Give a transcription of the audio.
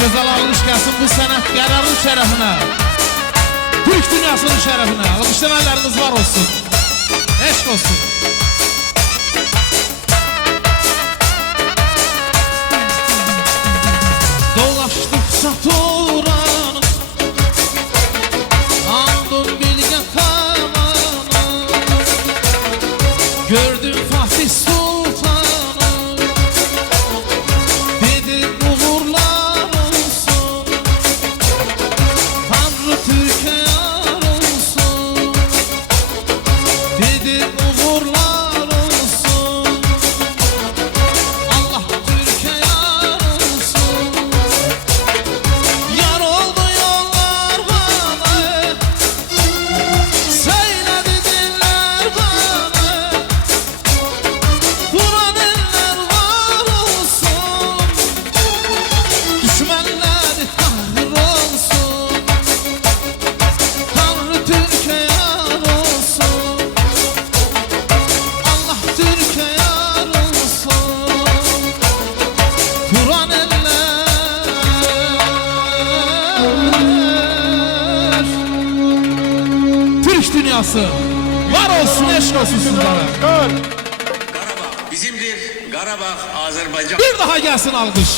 Gözəl almış gəlsin bu sənətkarların şərəfinə, Türk dünyasının şərəfinə. Alqışlamalarınız var olsun. Eşq olsun. Dolaşdıqca toranı, andın bilgə tavanı, gördüm Fatih Sultanı, dedim uğurlar olsun, Tanrı Türk'e yar olsun, dedim uğurlar olsun, Allah Türk'e yar olsun. Yar oldu yollar bana, söyledi diller bana, vuran eller var olsun, düşmanları kahrolsun, Tanrı Türk'e yar olsun, Allah Türk'e yar olsun, vuran eller. Türk dünyası var olsun, eşk olsun sizlere. Karabağ bizimdir. Karabağ Azerbaycan. Bir daha gelsin alkış.